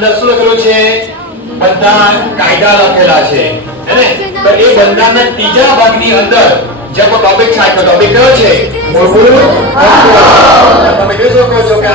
અંદર શું લખેલું છે? બધા કાયદા લખેલા છે, હે ને? તો એ બંધારણના ત્રીજા ભાગની અંદર જે આપણો ટોપિક છે, આ ટોપિક કયો છે? મૂળભૂત હકો. તમે જોઈ શકો છો કે